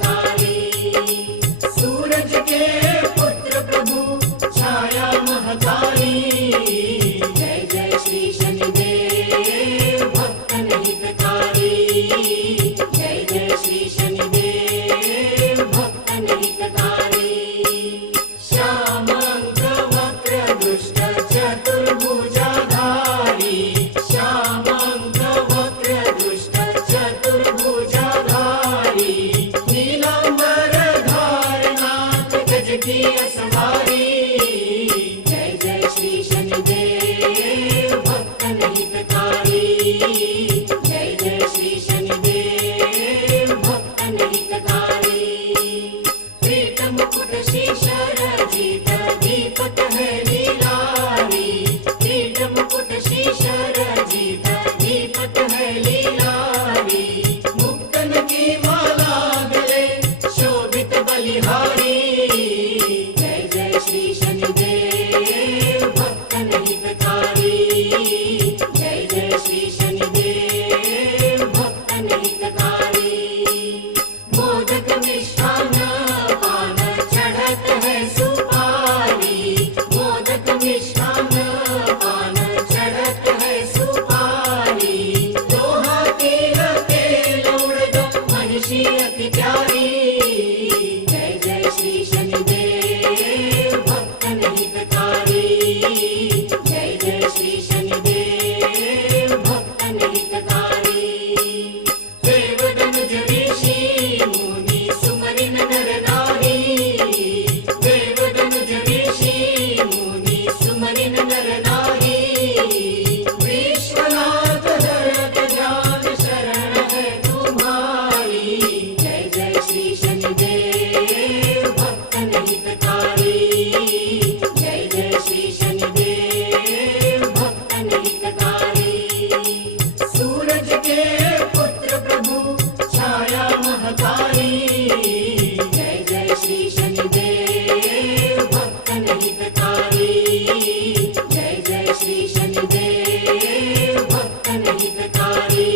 हितकारी। सूरज के पुत्र प्रभु छाया महतारी, जय जय श्री शनिदेव भक्तन हितकारी। जय जय श्री शनिदेव भक्तन हितकारी। श्यामांक वक्र दुष्ट चतुर्भुजाधारी, श्यामांक वक्र दुष्ट चतुर्भुजाधारी। नीलांबर धारनाथ गज की असवारी, जय जय श्री शनिदेव भक्तन हितकारी। जय जय श्री शनिदेव भक्तन हितकारी। पीठ मुकुट शीशरजित दीपक है लीलारी, पीठ मुकुट शीशरजित दीपक है लीलारी। मुक्तन की माला गले शोभित बलिहारी, जय जय श्री शनिदेव भक्तन हितकारी। जय जय श्री शनिदेव भक्तन हितकारी। मोदक मिष्ठान पान चढ़त है सुपारी, मोदक मिष्ठान पान चढ़त है सुपारी। लोहा तीर तेल उड़ दो महिषी अति प्यारी, जय जय श्री शनिदेव भक्तन हितकारी। जय जय श्री शनिदेव भक्तन हितकारी। देवदनुज ऋषि मुनि सुमरिन नर नारी, देवदनुज ऋषि मुनि सुमरिन नर नारी। विश्वनाथ धरत ध्यान शरण है तुम्हारी, जय जय श्री शनिदेव भक्तन हितकारी। जय जय श्री शनिदेव भक्तन हितकारी। सूरज के पुत्र प्रभु छाया महतारी, जय जय श्री शनिदेव भक्तन हितकारी। जय जय श्री शनिदेव भक्तन हितकारी।